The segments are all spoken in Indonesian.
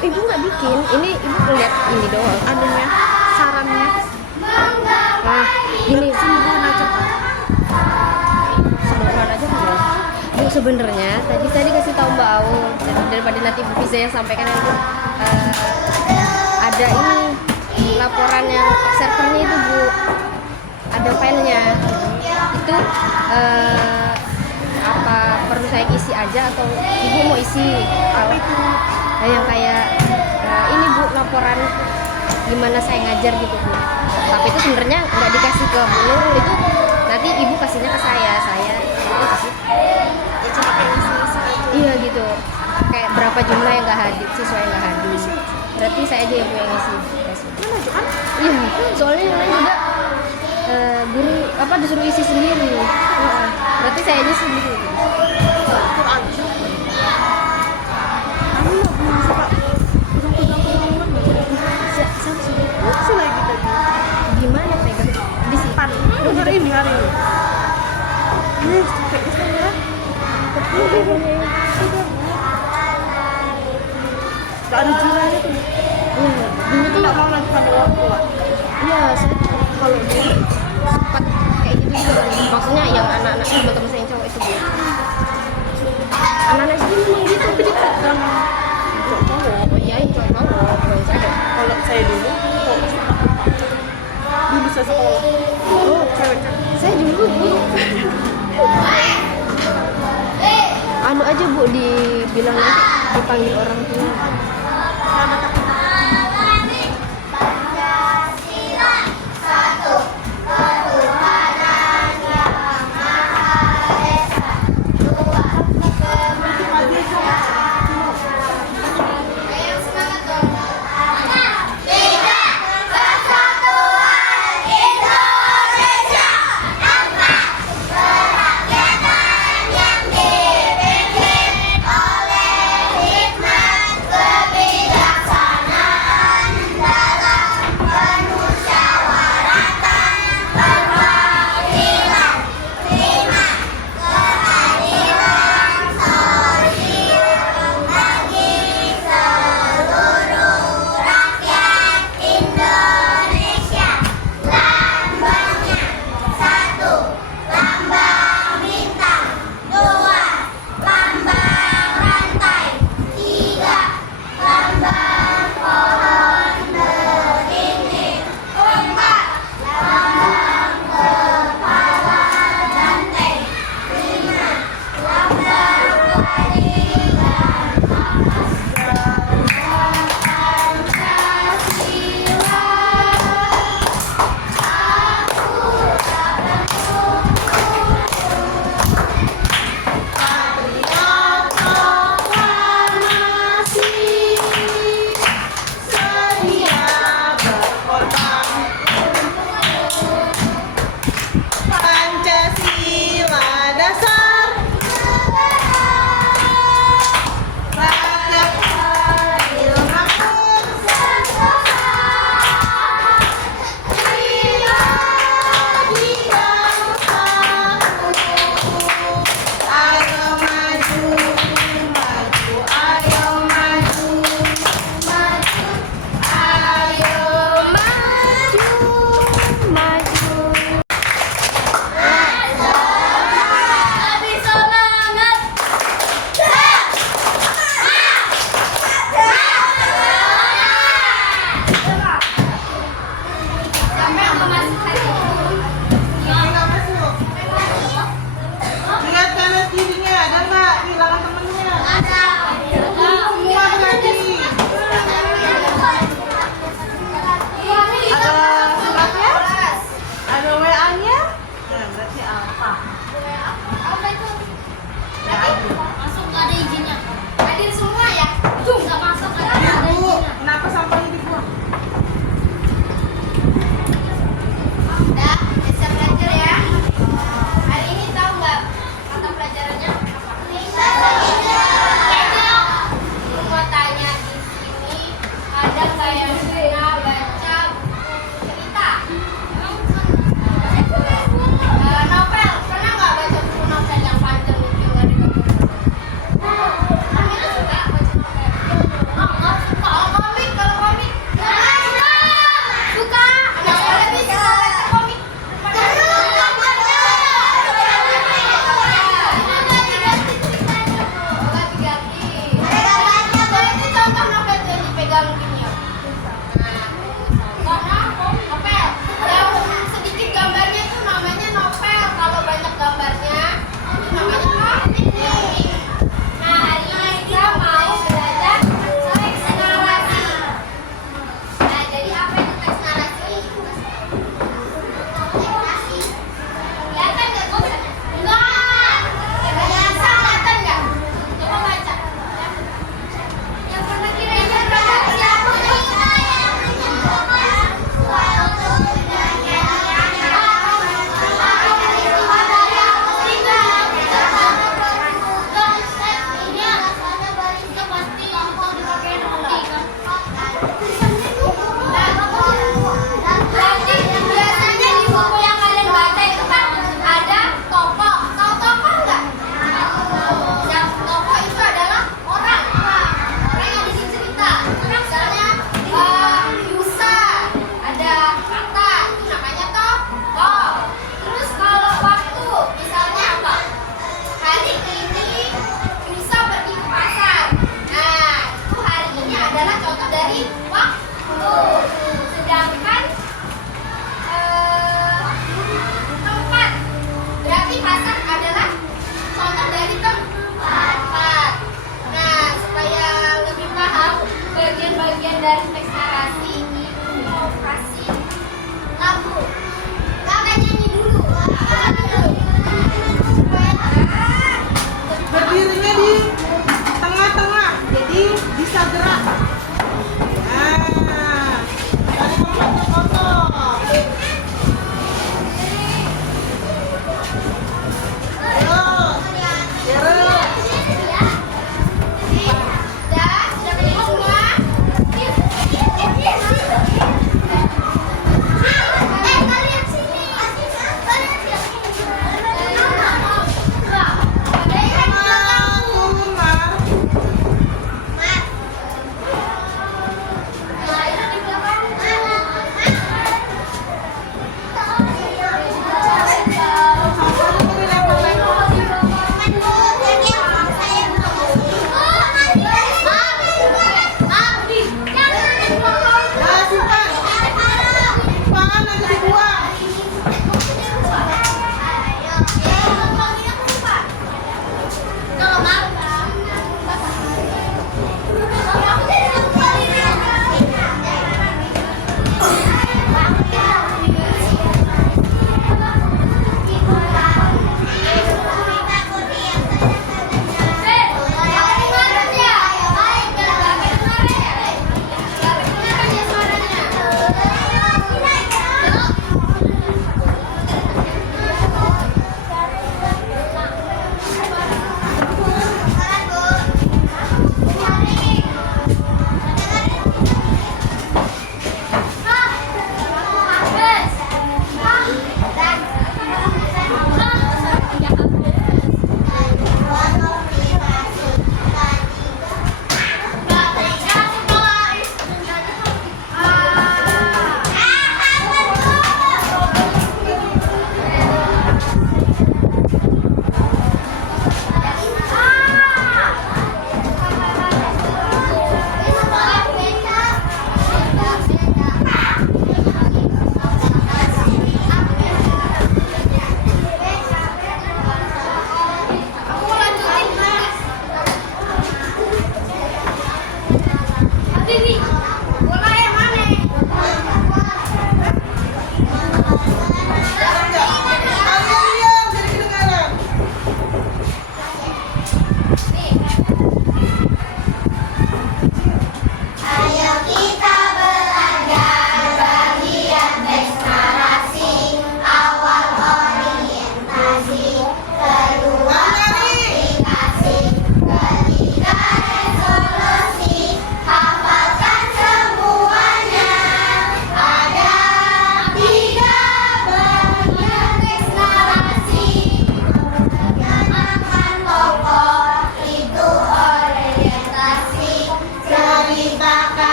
Ibu nggak bikin, ini ibu ngeliat ini doang. Anunya, sarannya. Nah, ini Sembuhan aja. sebenarnya aja kan ya. Bu sebenarnya tadi kasih tahu Mbak Aul daripada nanti Bu Fiza yang sampaikan ya Bu. Ada ini laporan yang servernya itu Bu, ada filenya itu apa perlu saya isi aja atau Ibu mau isi? Apa itu? Yang kayak ini Bu, laporan gimana saya ngajar gitu Bu. Tapi itu sebenarnya nggak dikasih ke Bu Nurul, itu nanti Ibu kasihnya ke saya itu sih. Ya cuma kayak isi-isi aja. Iya gitu, kayak berapa jumlah yang nggak hadir, siswa yang nggak hadir. Berarti saya aja yang punya ngisi. Mana Johan? Iya, soalnya yang lain juga guru apa disuruh isi sendiri. Berarti saya aja sendiri. Quran. Kamu nggak belum suka pegang-pegang masih lagi tadi. Gimana pegang? Di sini. Pan. Hari ini. Ini capek kesana. Gak ada juranya tuh. Iya, dulu tuh Nggak mau nanti pada waktu. iya, saya kalau dulu sempat kayak gitu juga. Maksudnya yang anak-anak teman-teman saya yang cowok itu Bu. Anak-anak sini memang gitu, Tapi dia pegang cowok-cowok. oh iya, yang cowok-cowok, bukan saya. Kalau saya dulu, kok dulu saya sekolah. Oh, Cewek. saya dulu Bu. Anu aja Bu, dibilang nanti dipanggil orang tua. Karena takut. ada kayak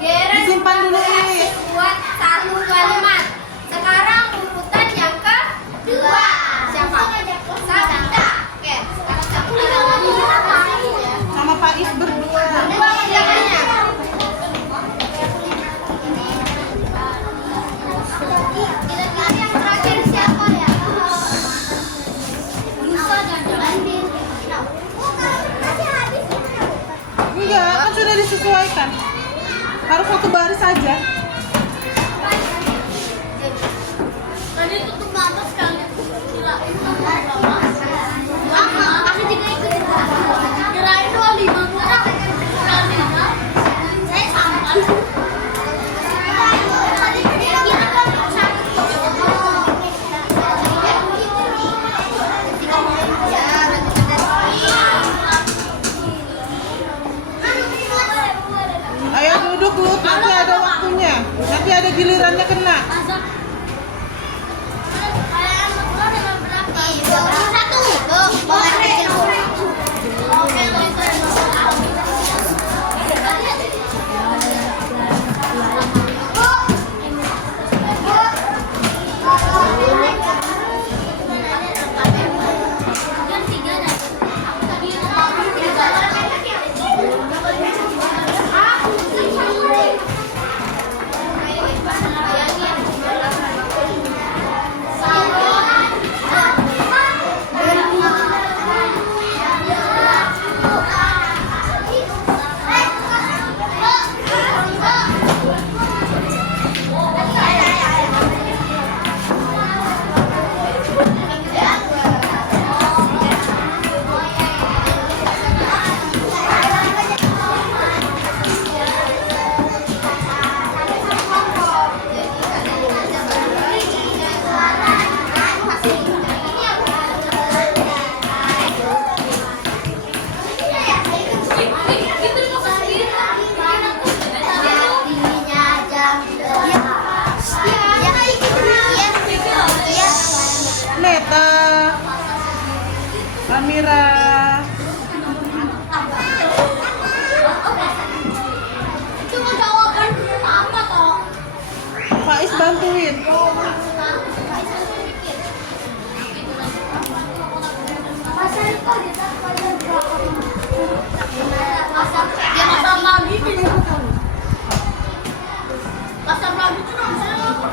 Disimpan dulu nih. Buat 1 kalimat. Sekarang urutan yang kedua. Siapa? Sabita. Oke, sekarang Sabita. Sama Pak Is berdua. Dua jawabannya. Kira-kira yang terakhir siapa ya? Bisa jalan Enggak, kan sudah disesuaikan. Harus satu baris saja. Tadi tutup mata sekali. Kirain berapa? Aku juga ikut. Kirain 25 orang. Saya sama. Ayo duduk Lut, nanti ada waktunya. Nanti ada gilirannya kena. Neta, Amira, Cuma jawaban apa toh? Pak Is bantuin. Dia masak lagi gitu. Masak lagi tuh namanya apa?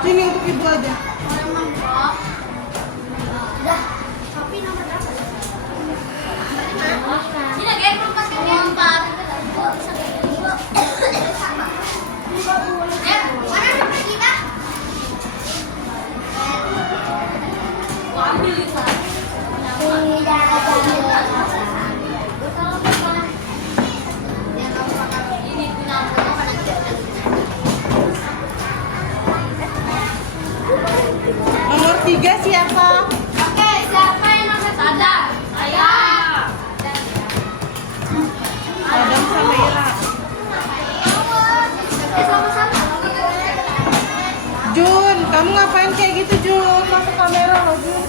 Sini untuk ibu aja. Udah, tapi nomor berapa? Ini kayak belum kasih nomor 4. Mana nomor kita? Ambil itu. Tidak ada. Ini Nomor 3 siapa? Oke, siapa yang nomor sadar? Saya. Adam sama Ira. Sama-sama. Jun, kamu ngapain kayak gitu Jun? Masuk kamera loh Jun.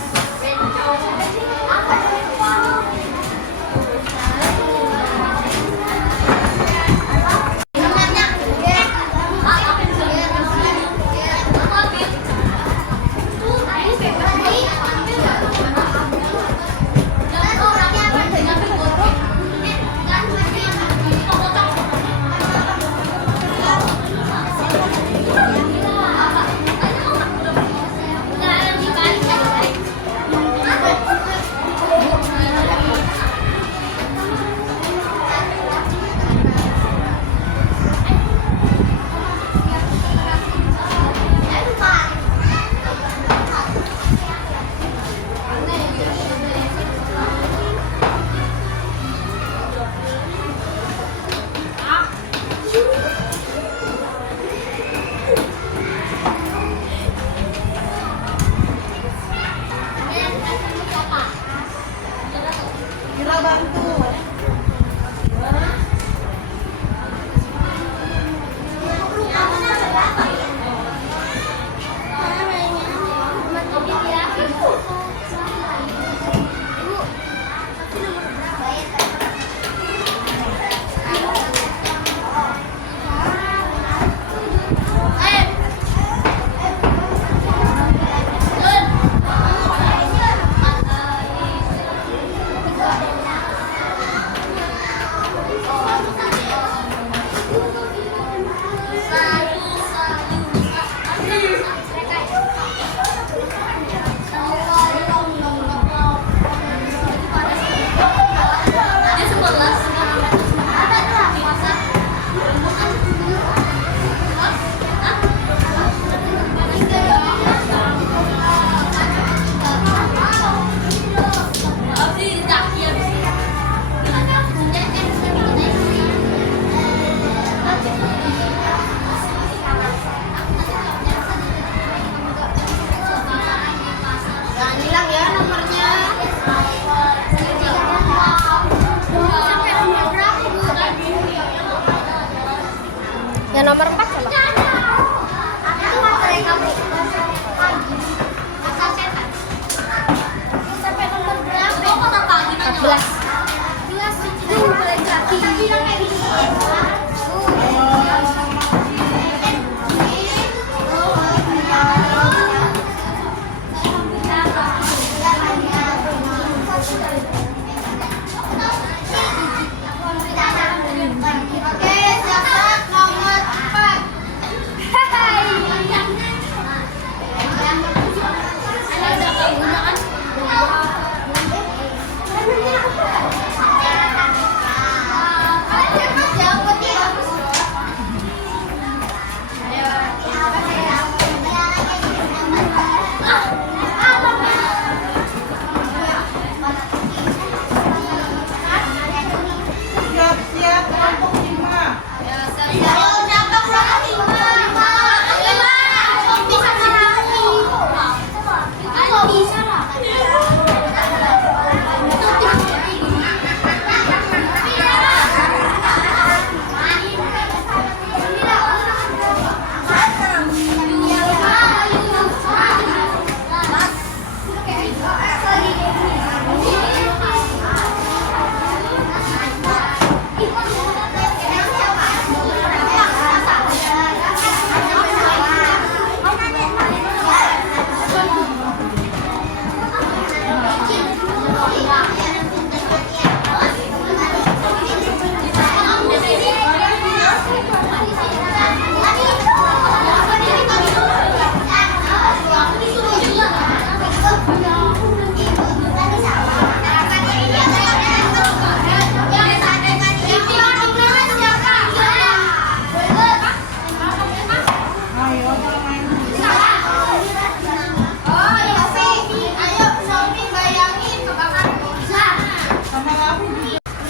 Siap-siap kelompok 5.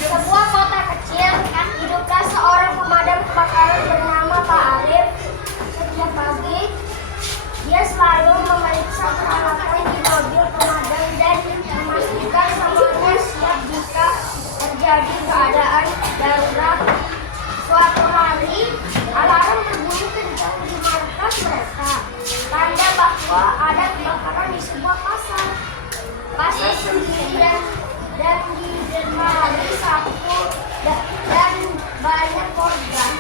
Sebuah kota kecil, hiduplah seorang pemadam kebakaran bernama Pak Arif. Setiap pagi, dia selalu memeriksa peralatan di mobil pemadam dan memastikan semuanya siap jika terjadi keadaan darurat. Suatu hari, alarm berbunyi kencang di markas mereka, tanda bahwa ada kebakaran di sebuah pasar. Pasar sendirian dan didermati sapu dan banyak korban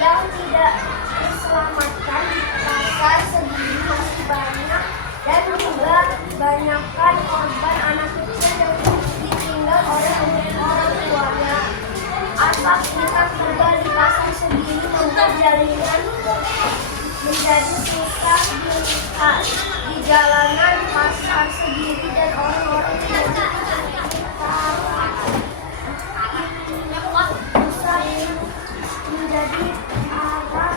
yang tidak diselamatkan. Pasar sendiri masih banyak dan juga banyakkan korban anak kecil yang ditinggal oleh orang tuanya. Asap hitam tebal di pasar sendiri membuat jaringan menjadi susah dilihat di jalanan pasar sendiri dan orang-orang tidak susah menjadi arah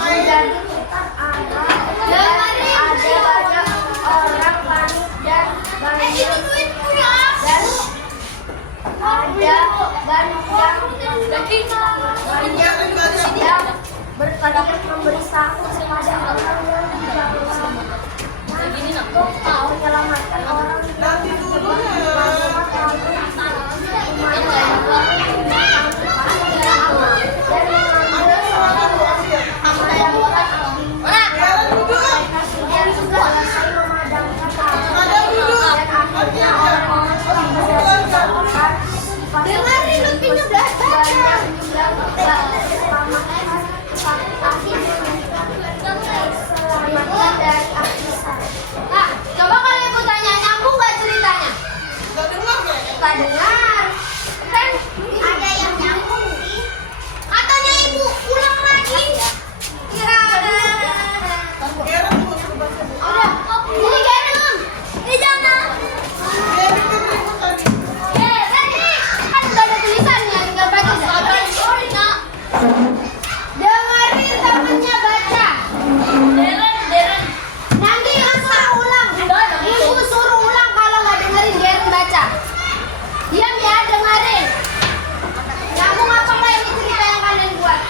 menjadi putar arah dan ada banyak orang panik dan banyak yang berteriak memberi sapu kepada orang yang di jalan untuk menyelamatkan orang yang terjebak di pasar dan mengambil seorang memadamkan api. Mereka sudah selesai memadamkan api dan akhirnya orang-orang sudah diselamatkan. Banyak juga tidak diselamatkan, tapi akhirnya mereka diselamatkan dari api besar. Nah, coba kalian bertanya, nyambung nggak ceritanya? Gak dengar gak? Nggak dengar. Kan Ada yang nyambung sih. katanya ibu ulang lagi. Keren tuh coba. Udah, ini Karen. Ini jangan. Dia bikin ribut tadi. Tadi kan udah ada tulisannya, tinggal baca aja. Dengerin temennya baca. Deren. Nanti suruh ulang. Ibu suruh ulang kalau nggak dengerin Deren baca. Diam ya, dengerin. Nyambung apa nggak ini cerita yang kalian buat?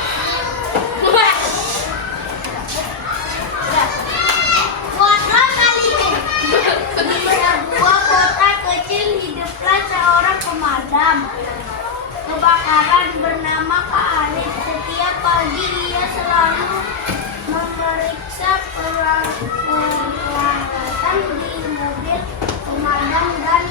Suara kali ini. Di sebuah kota kecil hiduplah seorang pemadam kebakaran bernama Pak Arif. Setiap pagi ia selalu memeriksa peralatan di mobil pemadam dan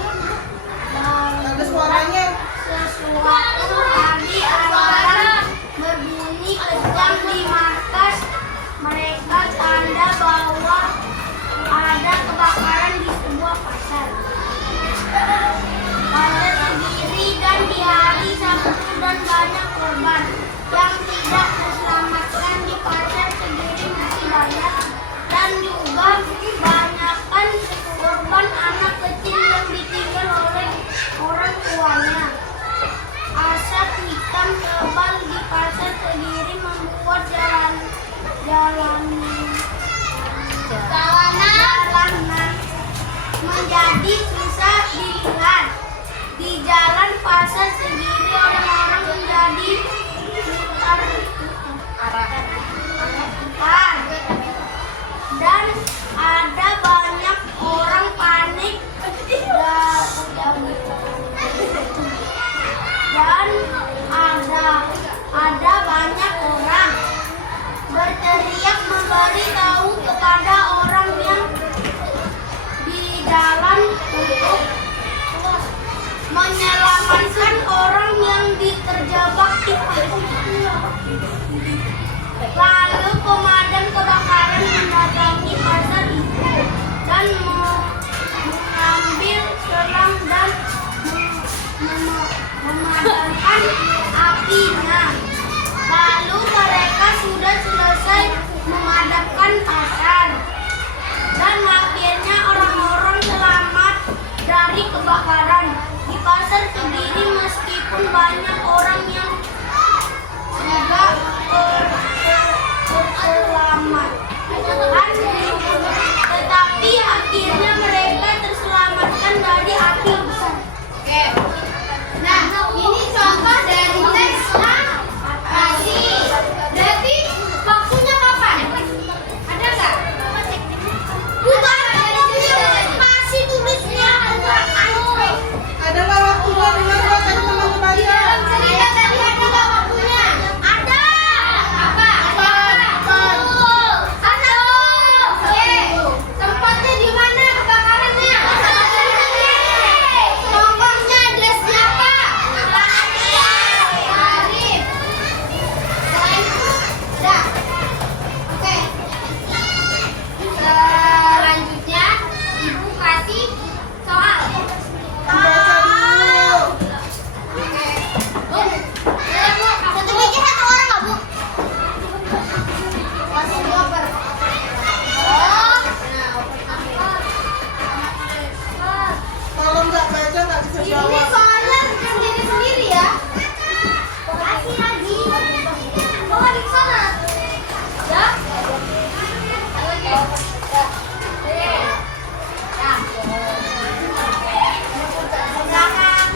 kebakaran di pasar Kediri meskipun banyak orang yang juga terselamat. Tetapi akhirnya mereka terselamatkan dari api yang besar. Oke. Nah, ini contoh dari teks kasih. Berarti waktunya kapan? Ada nggak? Bukan spasi tulisnya Adalah waktunya dengan tadi teman baca. Di dalam cerita tadi ada nggak waktunya? ada. Apa? Ada. Oke. Tempatnya di mana kebakarannya? Tokohnya ada siapa? Arif. Selain itu, udah. Oke. Selanjutnya, Ibu kasih soal. Baca dulu. Oke. Bu, satu meja satu orang nggak, Bu? Masih dioper. Oh. Nah, oper apa? Kalau nggak baca nggak bisa Ini jawab. soalnya sendiri ya. Kasih lagi. Bawa di sana. Ya. Oke. Belakang.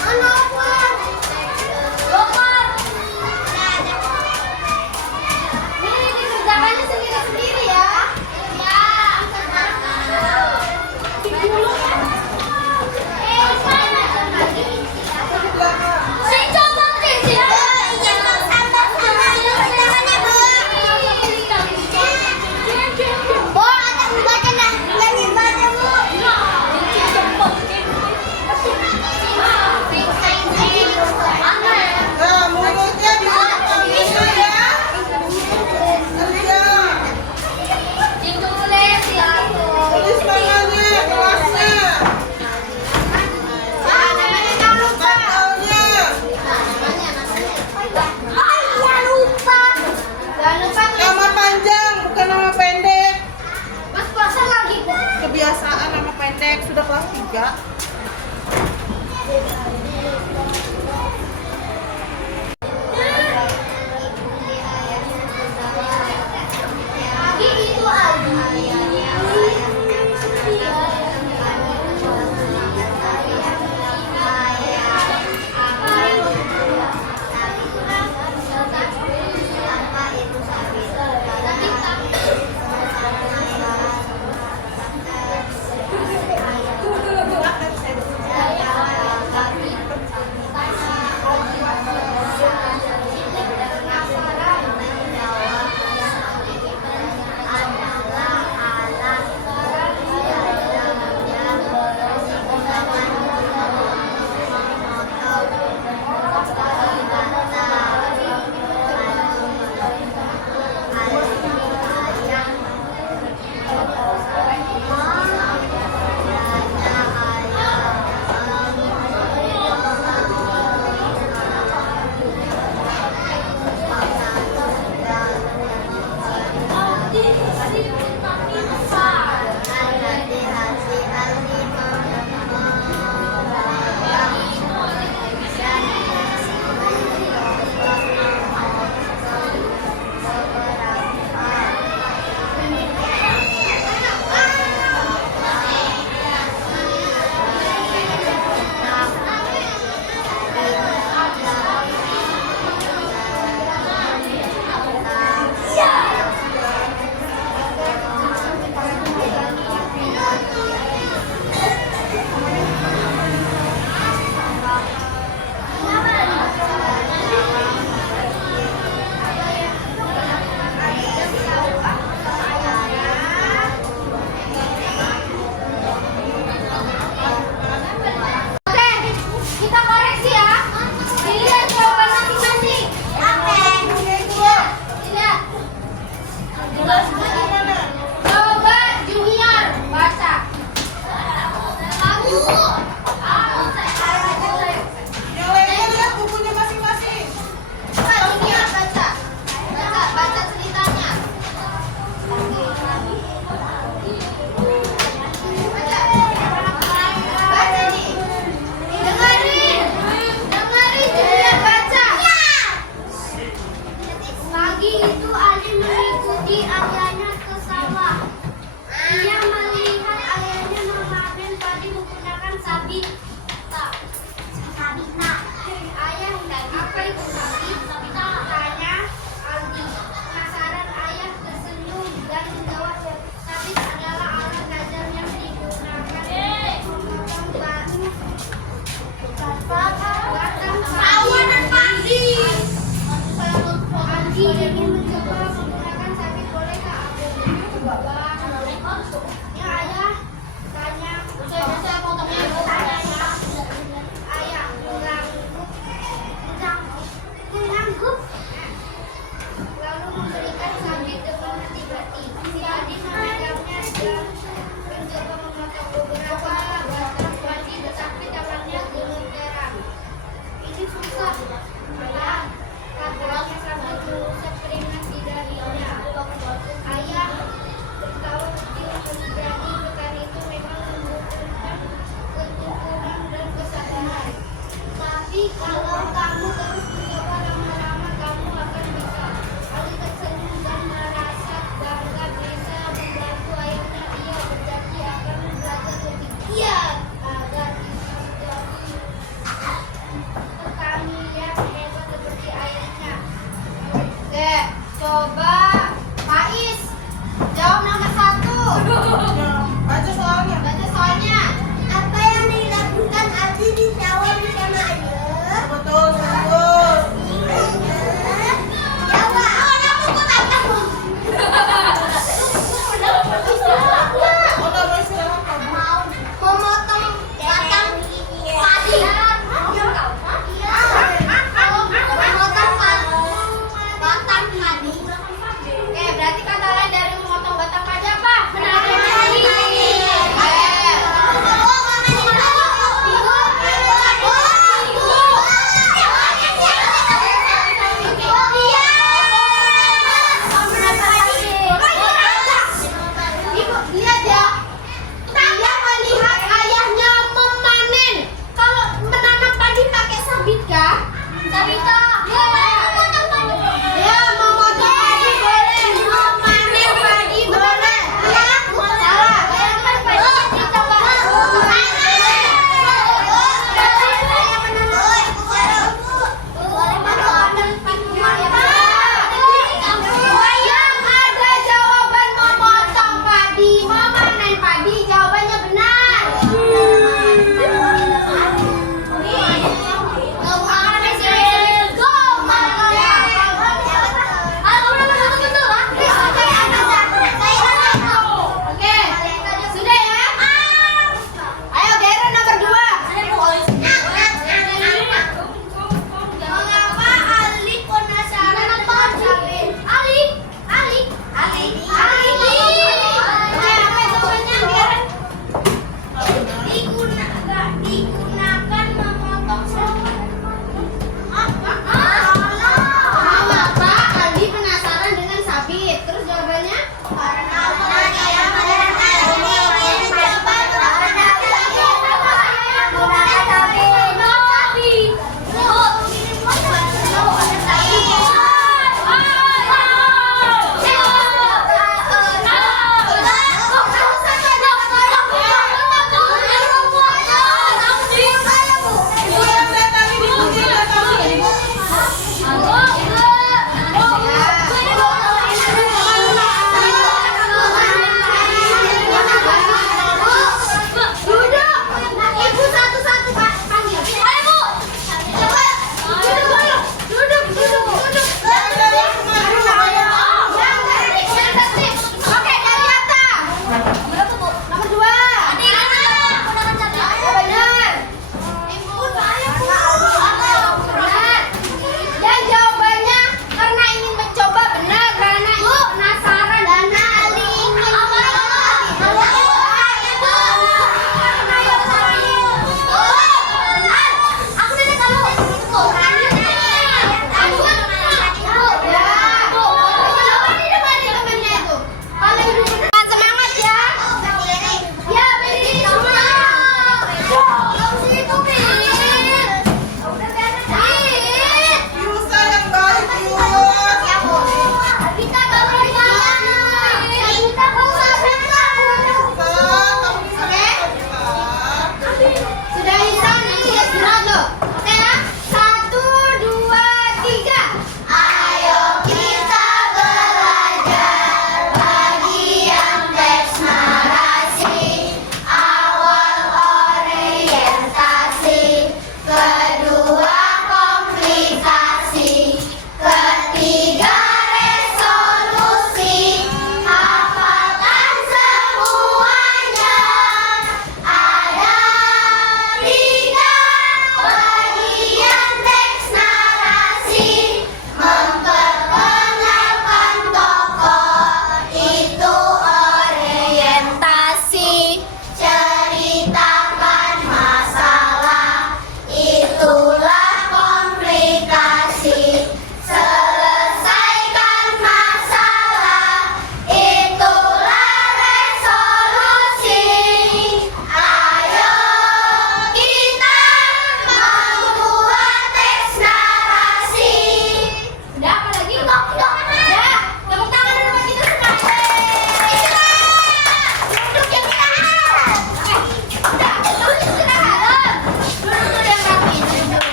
Mana Opan? Opan. Ini dikerjakannya sendiri-sendiri ya. Ya. Saya coba deh, Nah, mulutnya dibuka dulu ya. Kerja. Tulis tangannya, kelasnya. Batalnya. Nama panjang, bukan nama pendek. Kebiasaan nama pendek sudah kelas 3. itu Ali mengikuti ayahnya ke sawah. Ia melihat ayahnya memanen padi menggunakan sabita. Sabita. Ayah, apa itu sabita? Tanya Aldi. Penasaran ayah tersenyum dan menjawab, sabit adalah alat tajam yang digunakan memotong batang Kawanan padi. Aldi ingin mencoba menggunakan sabit, bolehkah aku? Ya ayah, tanya. Ayah mengangguk, lalu memberikan sabit dengan hati-hati. Aldi memegangnya dan mencoba memotong beberapa batang padi, tetapi tangannya gemeteran. Ini susah. Ayah, katanya sambil mengusap keringat di dahinya. Ayah bertawa kecil menjadi pekan itu memang membutuhkan ketukunan dan kesabaran. Tapi kalau kamu terus mencoba lama-lama kamu akan bisa. Ali tersenyum dan merasa bangga bisa membantu ayahnya. Ia berjanji akan belajar lebih giat agar bisa menjadi petani yang hebat seperti ayahnya. Oke, coba Faiz jawab nomor 1. Baca soalnya. Baca soalnya. Apa yang dilakukan Aldi di sawah bersama ayah? Betul, betul. Jawab. Oh, nama istilah apa? Memotong batang padi. Memotong batang padi.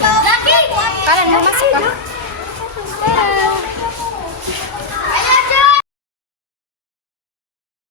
Lagi. Kalian mau masuk kah?